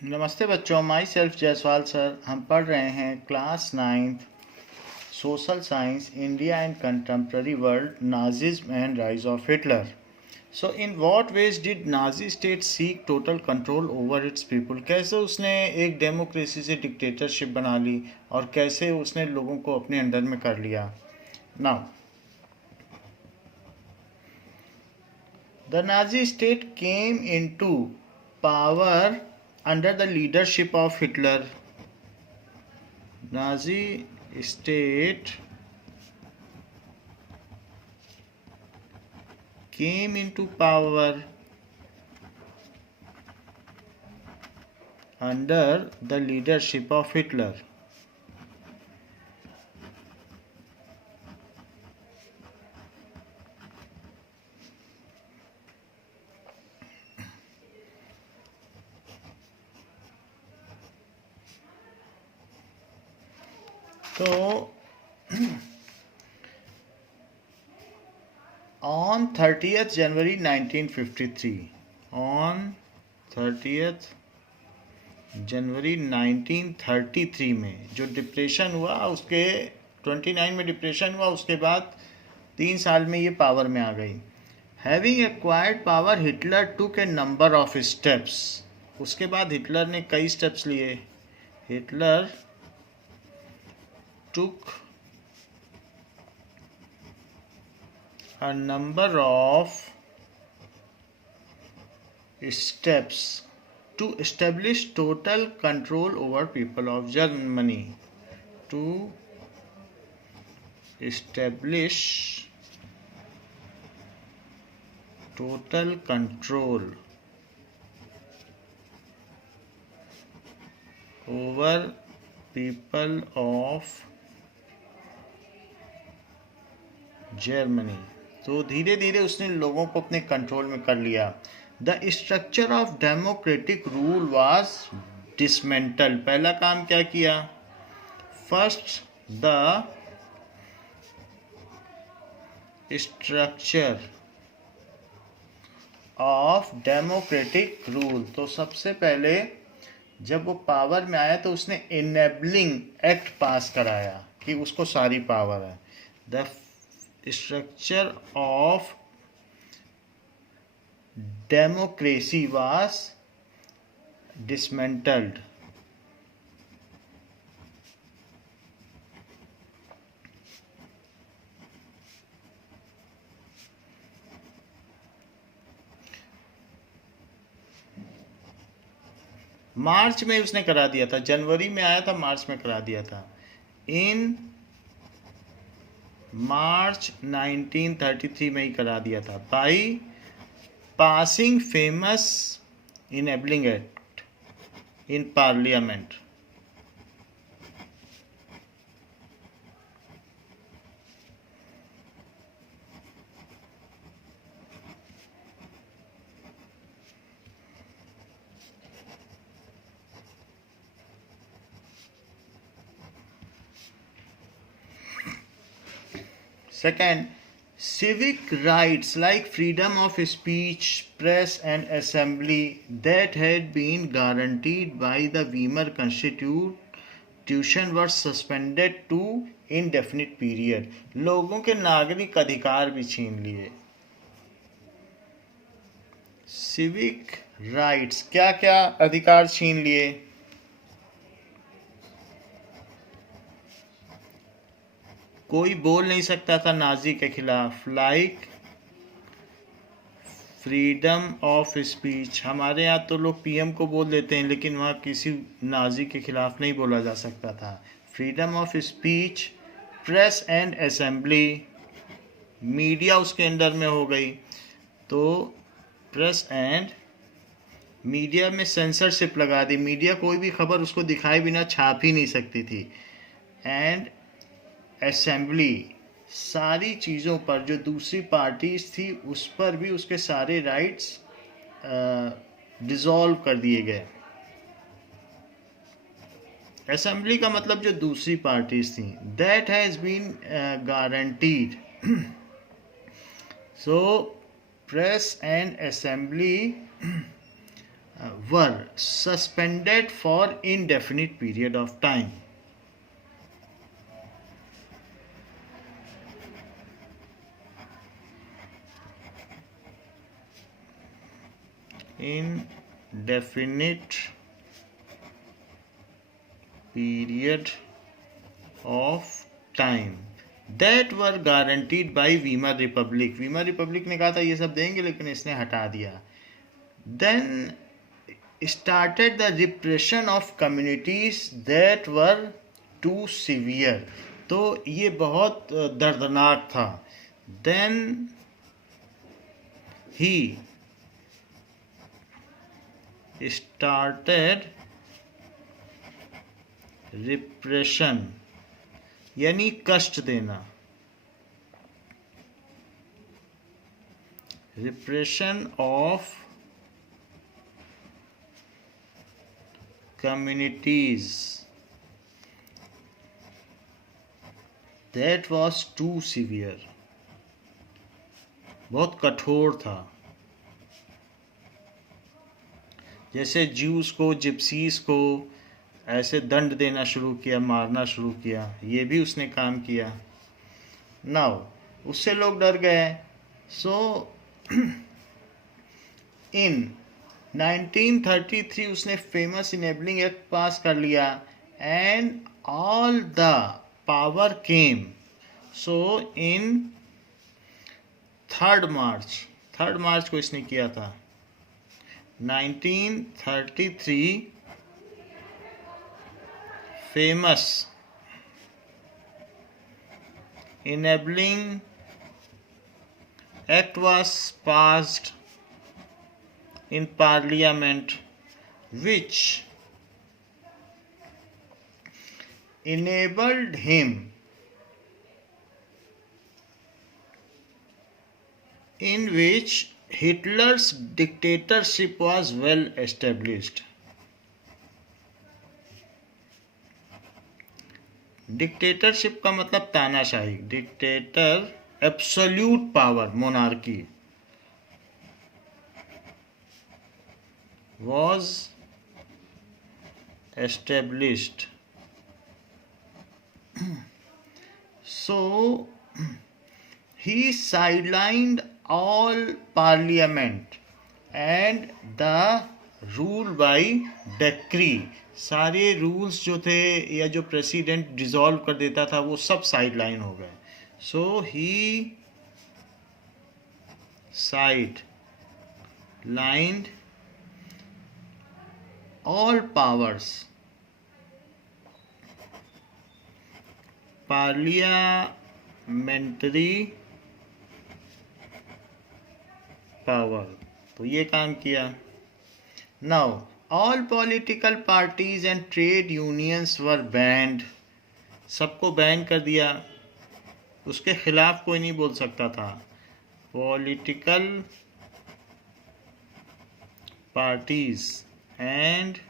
नमस्ते बच्चों, my self Jaiswal sir. हम पढ़ रहे हैं class 9th social science, India and contemporary world, Nazism and rise of Hitler. So in what veg did Nazi state seek total control over it's people? कैसे उसने एक democracy से डिक्टेटरशिप बना ली और कैसे उसने लोगों को अपने अंडर में कर लिया। Now the Nazi state came into power under the leadership of Hitler. Nazi state came into power under the leadership of Hitler. So on 30th January 1953, on 30th जनवरी 1933 में जो डिप्रेशन हुआ, उसके 29 में डिप्रेशन हुआ, उसके बाद 3 साल में ये पावर में आ गई। Having acquired power, Hitler took A number of steps. उसके बाद हिटलर ने कई स्टेप्स लिए। Hitler took a number of steps to establish total control over people of Germany. To establish total control over people of Germany. तो धीरे धीरे उसने लोगों को अपने कंट्रोल में कर लिया। The structure of democratic rule was dismantle. पहला काम क्या किया? First, the structure of democratic rule. तो सबसे पहले जब वो पावर में आया तो उसने इनेबलिंग एक्ट पास कराया कि उसको सारी पावर है। The structure of democracy was dismantled. मार्च में उसने करा दिया था। जनवरी में आया था, मार्च में करा दिया था। इन मार्च 1933 में ही करा दिया था by passing famous enabling act in parliament. Second, civic rights like freedom of speech, press and assembly that had been guaranteed by the Weimar Constitution were suspended to indefinite period. लोगों के नागरिक अधिकार भी छीन लिए। सिविक राइट्स, क्या क्या अधिकार छीन लिए? कोई बोल नहीं सकता था नाजी के खिलाफ, लाइक फ्रीडम ऑफ स्पीच। हमारे यहाँ तो लोग पीएम को बोल देते हैं, लेकिन वहाँ किसी नाजी के खिलाफ नहीं बोला जा सकता था। Freedom of speech, press and assembly, media उसके अंडर में हो गई। तो प्रेस एंड मीडिया में सेंसरशिप लगा दी। मीडिया कोई भी खबर उसको दिखाए बिना छाप ही नहीं सकती थी। एंड असेंबली, सारी चीज़ों पर जो दूसरी पार्टीज थी उस पर भी उसके सारे राइट्स डिसॉल्व कर दिए गए। असेंबली का मतलब जो दूसरी पार्टीज थी, that has been guaranteed. So press and assembly were suspended for indefinite period of time. Indefinite period of time that were guaranteed by Weimar Republic. Weimar Republic ने कहा था ये सब देंगे, लेकिन इसने हटा दिया. Then started the repression of communities that were too severe. तो ये बहुत दर्दनाक था. Then he started repression यानी कष्ट देना. Repression of communities that was too severe. बहुत कठोर था. जैसे ज्यूस को, जिप्सीज को ऐसे दंड देना शुरू किया, मारना शुरू किया, ये भी उसने काम किया. नाउ उससे लोग डर गए. सो इन 1933 उसने फेमस इनेबलिंग एक्ट पास कर लिया एंड ऑल द पावर केम. सो इन 3 मार्च को इसने किया था. 1933 famous enabling act was passed in parliament which enabled him in which Hitler's dictatorship was well established. Dictatorship का मतलब तानाशाही. Dictator absolute power, monarchy, was established. So he sidelined all parliament and the rule by decree. सारे rules जो थे या जो president dissolve कर देता था वो सब साइड लाइन हो गए. So he sidelined all powers, parliamentary power. तो ये काम किया. Now all political parties and trade unions were banned. सबको बैन कर दिया. उसके खिलाफ कोई नहीं बोल सकता था. Political parties and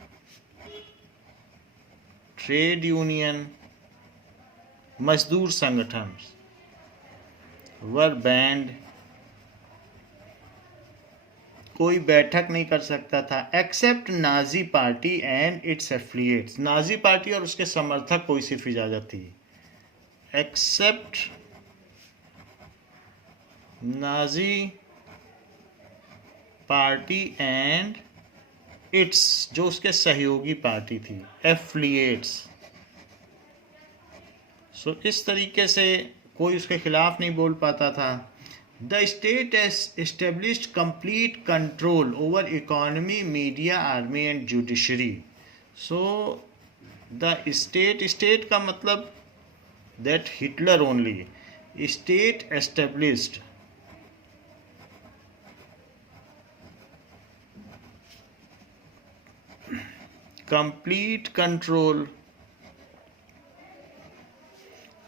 trade union, मजदूर संगठन were banned. कोई बैठक नहीं कर सकता था except Nazi party and its affiliates. Nazi party और उसके समर्थक को सिर्फ इजाजत थी. Except Nazi party and its, जो उसके सहयोगी पार्टी थी, एफिलिएट्स. सो इस तरीके से कोई उसके खिलाफ नहीं बोल पाता था. The state has established complete control over economy, media, army and judiciary. So the state का मतलब that Hitler only. State established complete control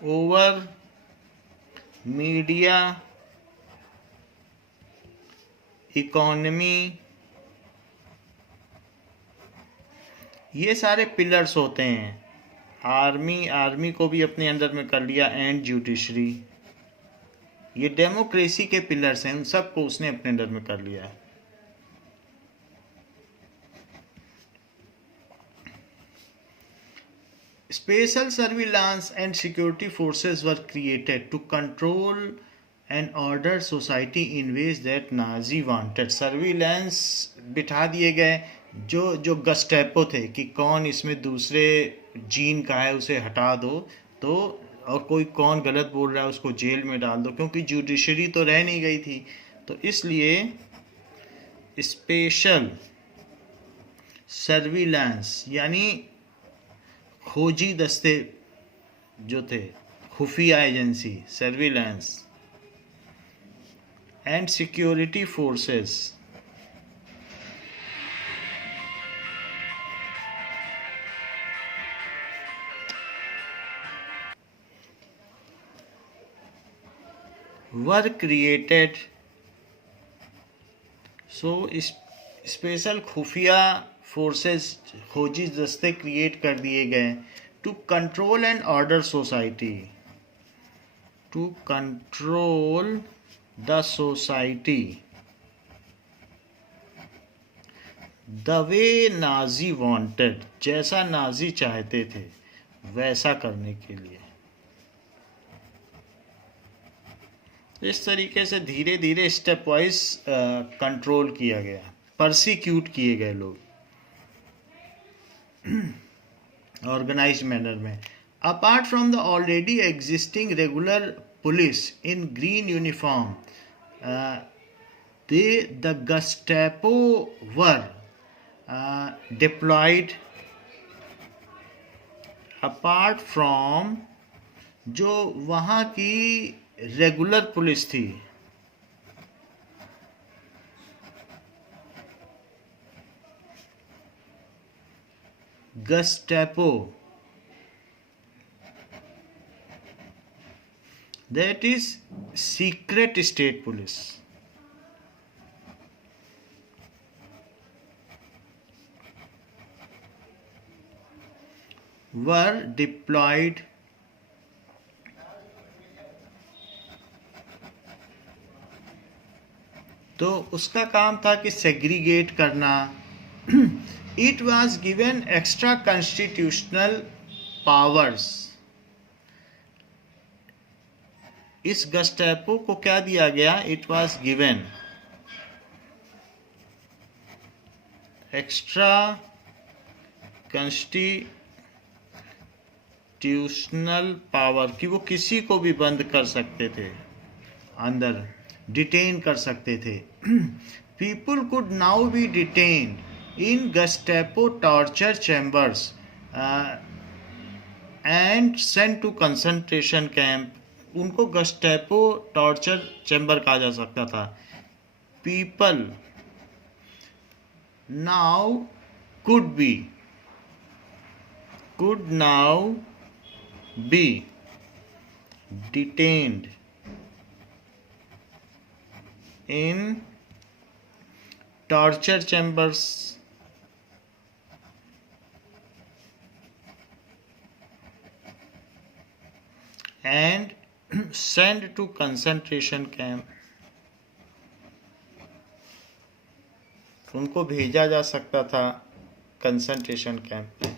over media, economy. ये सारे पिलर्स होते हैं. आर्मी को भी अपने अंडर में कर लिया एंड जुडिशरी. ये डेमोक्रेसी के पिलर्स हैं, उन सबको उसने अपने अंडर में कर लिया. Special surveillance and security forces were created to control and order society in ways that Nazi wanted. Surveillance बिठा दिए गए, जो जो गस्टेपो थे कि कौन इसमें दूसरे जीन का है उसे हटा दो, तो और कोई कौन गलत बोल रहा है उसको जेल में डाल दो, क्योंकि जुडिशरी तो रह नहीं गई थी। तो इसलिए स्पेशल सर्विलांस यानी खोजी दस्ते जो थे, खुफिया agency, surveillance and security forces were created. So special खुफिया फोर्सेस, खोजी दस्ते क्रिएट कर दिए गए to control and order society, to control the society the way Nazi wanted, जैसा नाजी चाहते थे वैसा करने के लिए। इस तरीके से धीरे धीरे स्टेप वाइज कंट्रोल किया गया, परसिक्यूट किए गए लोग ऑर्गेनाइज्ड मैनर में। Apart from the already existing regular police in green uniform, the Gestapo were deployed. Apart from जो वहाँ की रेगुलर पुलिस थी, गस्टेपो, that is secret state police, were deployed तो उसका काम था कि सेग्रीगेट करना। It was given extra constitutional powers. इस गस्टेपो को क्या दिया गया? It was given extra constitutional power कि वो किसी को भी बंद कर सकते थे, अंदर डिटेन कर सकते थे। People could now be detained in Gestapo torture chambers and sent to concentration camp. उनको गस्टेपो टॉर्चर चैम्बर कहा जा सकता था। People now could now be detained in torture chambers and sent to concentration camp। उनको भेजा जा सकता था कंसंट्रेशन कैंप में।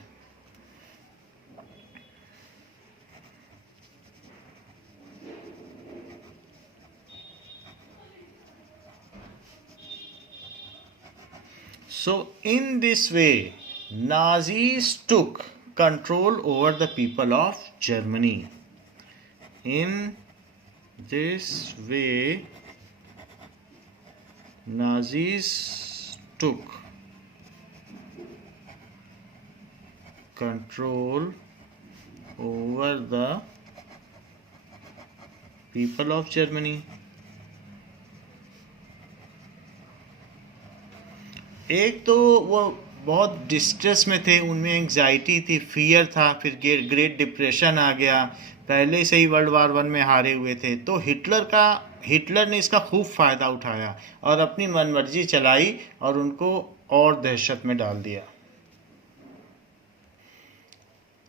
So in this way, Nazis took control over the people of Germany. In this way, Nazis took control over the people of Germany। एक तो वो बहुत डिस्ट्रेस में थे, उनमें एंग्जाइटी थी, फियर था, फिर ग्रेट डिप्रेशन आ गया, पहले से ही वर्ल्ड वार 1 में हारे हुए थे। तो हिटलर ने इसका खूब फ़ायदा उठाया और अपनी मनमर्जी चलाई और उनको और दहशत में डाल दिया।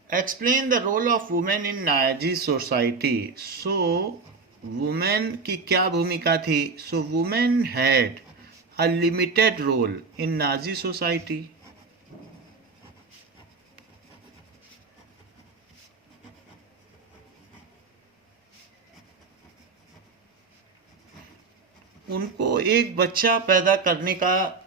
Explain the role of women in Nazi society. So women की क्या भूमिका थी? So women had a limited role in Nazi society। उनको एक बच्चा पैदा करने का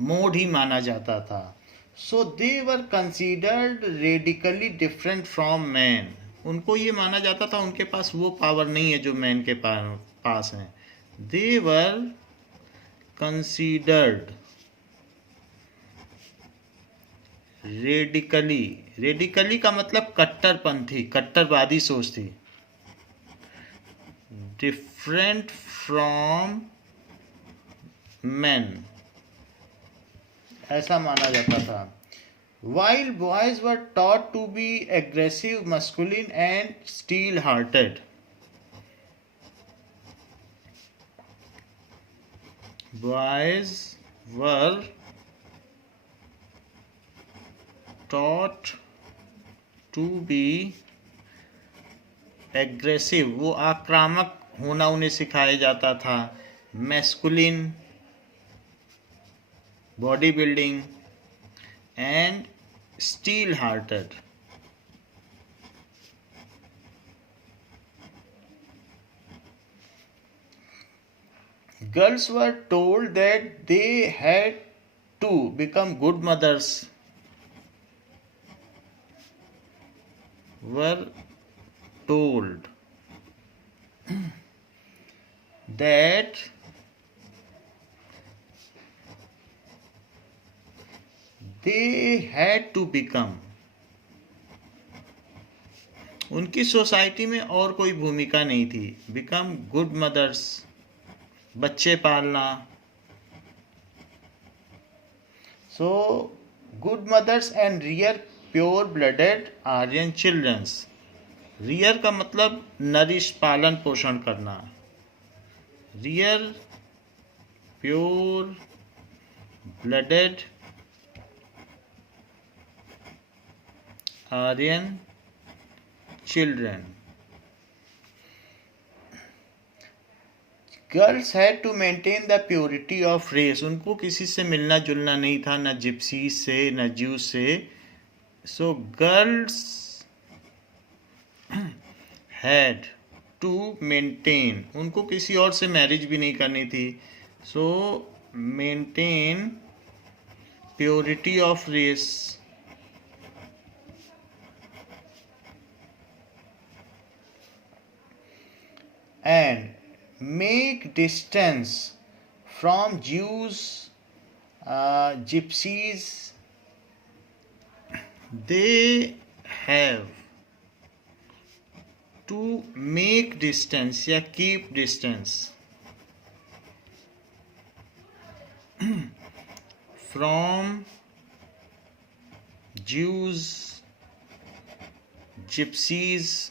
मोड ही माना जाता था। So they were considered radically different from man. उनको ये माना जाता था उनके पास वो पावर नहीं है जो मैन के पास है। दे वर कंसिडर्ड रेडिकली, रेडिकली का मतलब कट्टरपंथी, कट्टरवादी सोच थी। डिफरेंट फ्रॉम मैन, ऐसा माना जाता था। While boys were taught to be aggressive, masculine and steel-hearted. Boys were taught to be aggressive, वो आक्रामक होना उन्हें सिखाया जाता था। Masculine, body building and steel hearted. Girls were told that they had to become good mothers. Were told that they had to become, उनकी society में और कोई भूमिका नहीं थी। बिकम गुड मदर्स, बच्चे पालना। So good mothers and rear pure blooded Aryan childrens. Rear का मतलब नरिश, पालन पोषण करना। Rear pure blooded Aryan children. Girls had to maintain the purity of race. उनको किसी से मिलना जुलना नहीं था, न जिप्सीज से न ज्यूज से। So girls had to maintain, उनको किसी और से मैरिज भी नहीं करनी थी। So maintain purity of race and make distance from Jews, gypsies. They have to make distance या keep distance from Jews, gypsies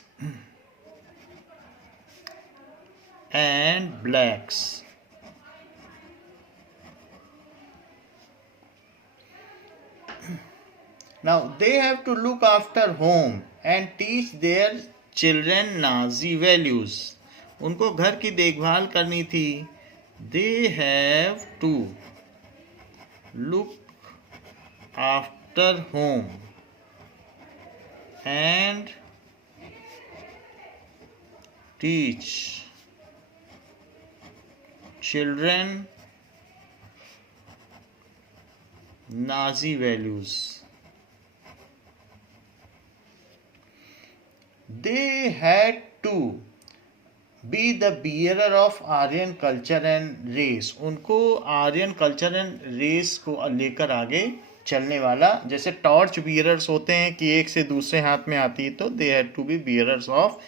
and blacks. Now they have to look after home and teach their children Nazi values. उनको घर की देखभाल करनी थी। They have to look after home and teach children Nazi values. They had to be the bearer of Aryan culture and race. उनको Aryan culture and race को लेकर आगे चलने वाला, जैसे टॉर्च बियरर्स होते हैं कि एक से दूसरे हाथ में आती है, तो they had to be bearers of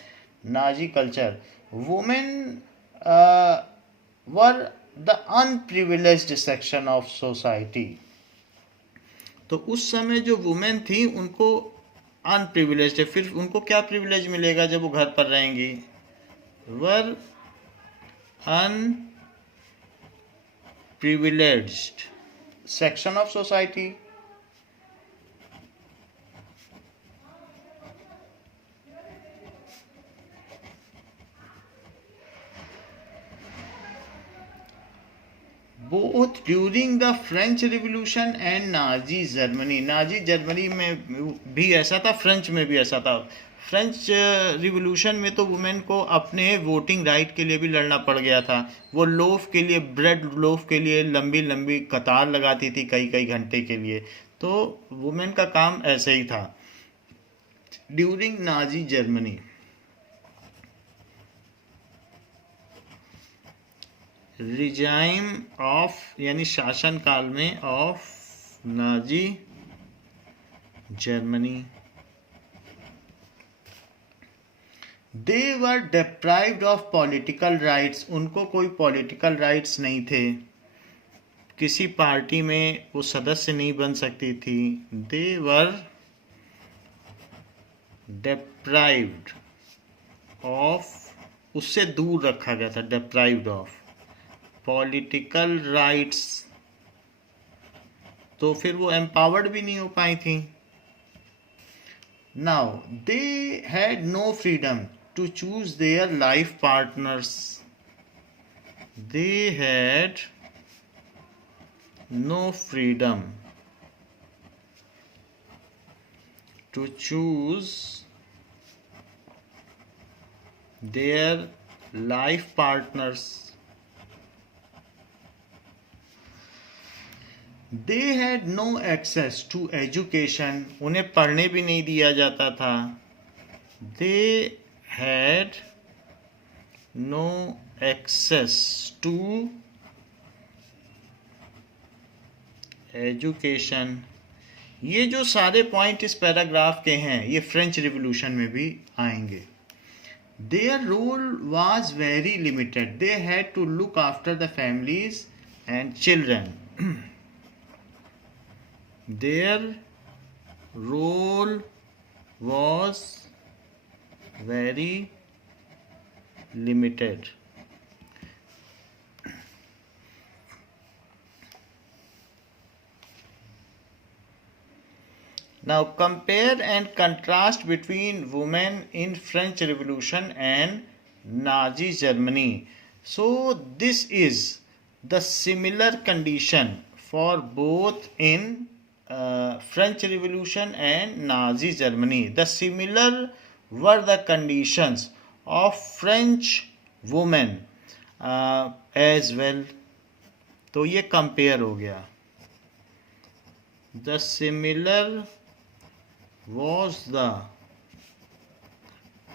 Nazi culture. Women were the unprivileged section of society. तो उस समय जो वुमेन थी उनको अनप्रिविलेज्ड है। फिर उनको क्या प्रिविलेज मिलेगा जब वो घर पर रहेंगी? Were underprivileged section of society. Both during the French Revolution and Nazi Germany. Nazi Germany में भी ऐसा था, फ्रेंच में भी ऐसा था। फ्रेंच रिवॉल्यूशन में तो वुमेन को अपने वोटिंग राइट के लिए भी लड़ना पड़ गया था। वो लोफ के लिए, ब्रेड लोफ के लिए लंबी लंबी कतार लगाती थी कई कई घंटे के लिए। तो वुमेन का काम ऐसे ही था। During Nazi Germany, regime of यानी शासन काल में of Nazi Germany, they were deprived of political rights. उनको कोई पॉलिटिकल राइट्स नहीं थे, किसी पार्टी में वो सदस्य नहीं बन सकती थी। दे वर डिप्राइव्ड ऑफ, उससे दूर रखा गया था, डिप्राइव्ड ऑफ पॉलिटिकल राइट्स। तो फिर वो एम्पावर्ड भी नहीं हो पाई थी। Now they had no freedom to choose their life partners. They had no freedom to choose their life partners. They had no access to education. उन्हें पढ़ने भी नहीं दिया जाता था। They had no access to education. ये जो सारे पॉइंट इस पैराग्राफ के हैं, ये फ्रेंच रिवॉल्यूशन में भी आएंगे। Their role was very limited. They had to look after the families and children. Their role was very limited. Now compare and contrast between women in French Revolution and Nazi Germany. So this is the similar condition for both in French Revolution and Nazi Germany. The similar were the conditions of French women as well. तो ये compare हो गया। The similar was the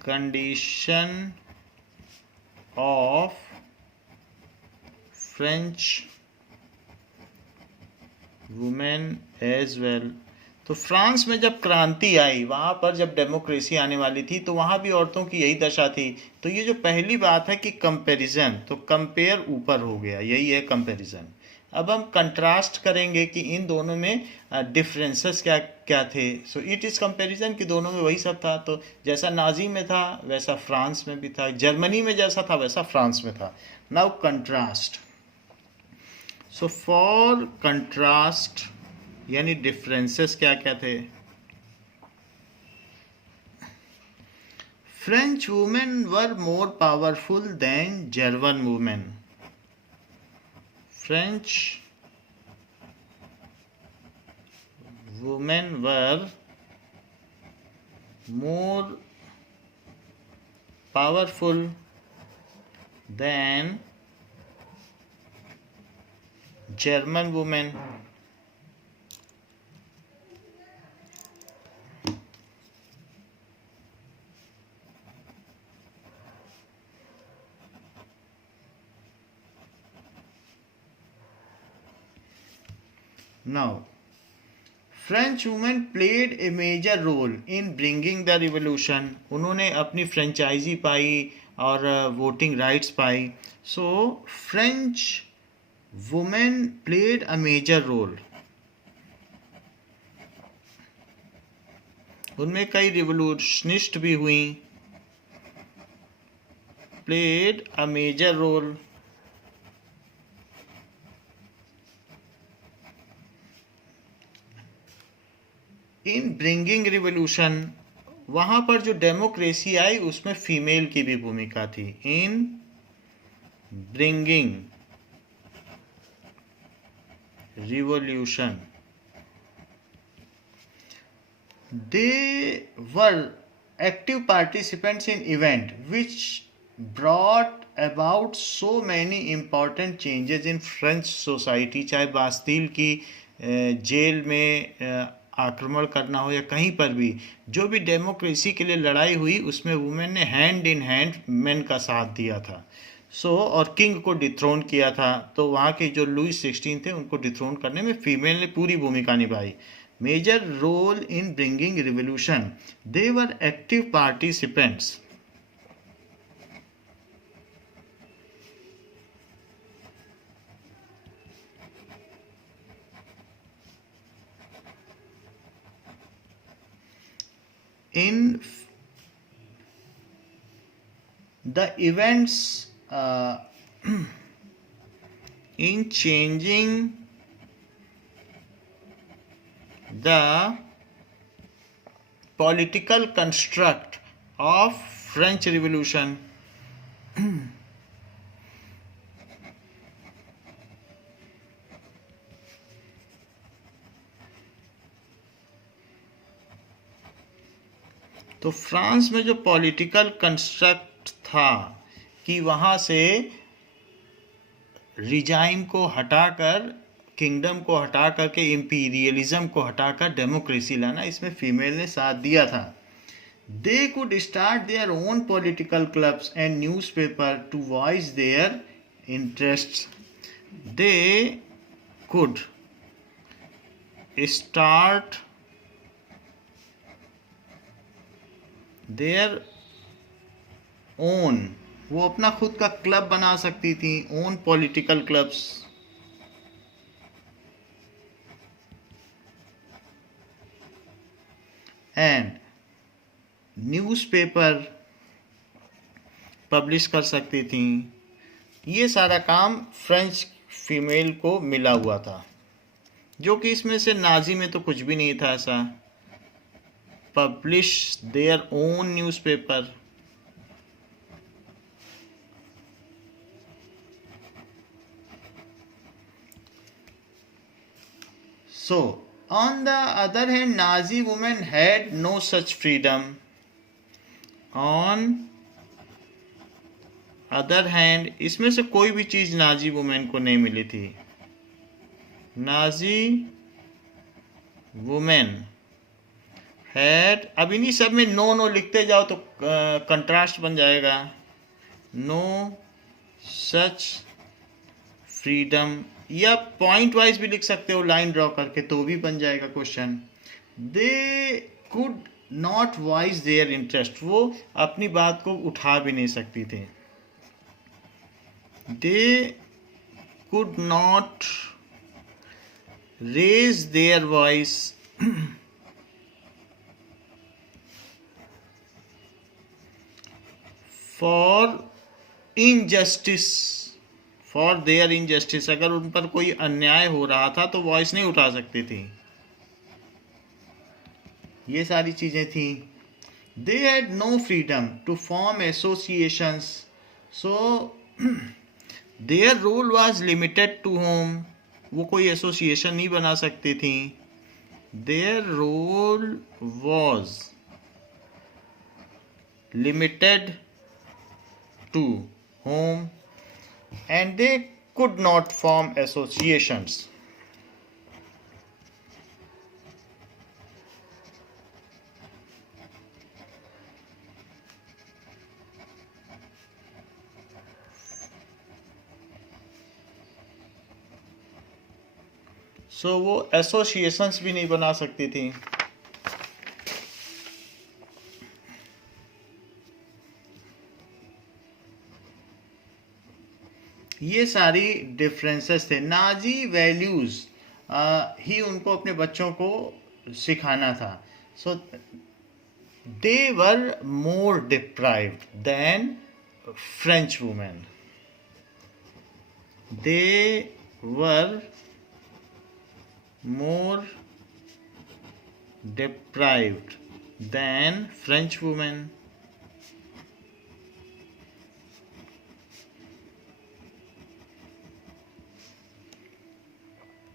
condition of French women as well. तो France में जब क्रांति आई, वहाँ पर जब डेमोक्रेसी आने वाली थी, तो वहाँ भी औरतों की यही दशा थी। तो ये जो पहली बात है कि कंपैरिजन, तो कंपेयर ऊपर हो गया, यही है कंपैरिजन। अब हम कंट्रास्ट करेंगे कि इन दोनों में डिफरेंसेस क्या क्या थे। सो इट इज़ कंपैरिजन कि दोनों में वही सब था। तो जैसा नाजी में था वैसा फ्रांस में भी था, जर्मनी में जैसा था वैसा फ्रांस में था। Now contrast. So for contrast यानी डिफरेंसेस क्या क्या थे। French women were more powerful than German women. French women were more powerful than German women. Now, French women played a major role in bringing the revolution. उन्होंने अपनी franchise पाई और voting rights पाई। So French women played a major role. उनमें कई revolutionist भी हुई। Played a major role in bringing revolution. वहाँ पर जो डेमोक्रेसी आई उसमें फीमेल की भी भूमिका थी। इन bringing revolution they were active participants in event which brought about so many important changes in French society, चाहे बास्तील की जेल में आक्रमण करना हो या कहीं पर भी जो भी डेमोक्रेसी के लिए लड़ाई हुई उसमें वुमेन ने हैंड इन हैंड मेन का साथ दिया था। और किंग को डिथ्रोन किया था, तो वहाँ के जो लुइस 16 थे उनको डिथ्रोन करने में फीमेल ने पूरी भूमिका निभाई। Major role in bringing revolution, they were active participants. In the events in changing the political construct of French Revolution, तो फ्रांस में जो पॉलिटिकल कंस्ट्रक्ट था कि वहाँ से रिजाइम को हटाकर, किंगडम को हटा करके इम्पीरियलिज्म को हटाकर डेमोक्रेसी लाना, इसमें फीमेल ने साथ दिया था। They could start their own political clubs and newspaper to voice their interests. They could start their own, वो अपना खुद का क्लब बना सकती थी, own political clubs. And newspaper publish कर सकती थी। ये सारा काम फ्रेंच फीमेल को मिला हुआ था, जो कि इसमें से नाजी में तो कुछ भी नहीं था ऐसा। Publish their own newspaper, so on the other hand Nazi women had no such freedom. On other hand, इसमें से कोई भी चीज नाजी वुमेन को नहीं मिली थी। नाजी वुमेन हैड, अब इन्हीं सब में नो नो लिखते जाओ तो कंट्रास्ट बन जाएगा। नो सच फ्रीडम, या पॉइंट वाइज भी लिख सकते हो लाइन ड्रॉ करके तो भी बन जाएगा question. They could not voice their interest, वो अपनी बात को उठा भी नहीं सकती थी। They could not raise their voice for injustice, for their injustice, अगर उन पर कोई अन्याय हो रहा था तो वॉइस नहीं उठा सकती थी। ये सारी चीजें थी। They had no freedom to form associations, so their role was limited to home, वो कोई एसोसिएशन नहीं बना सकती थी। Their role was limited to home and they could not form associations. So वो एसोसिएशंस भी नहीं बना सकती थी। ये सारी डिफरेंसेस थे। नाजी वैल्यूज ही उनको अपने बच्चों को सिखाना था। So they were more deprived then French women, they were more deprived than French women.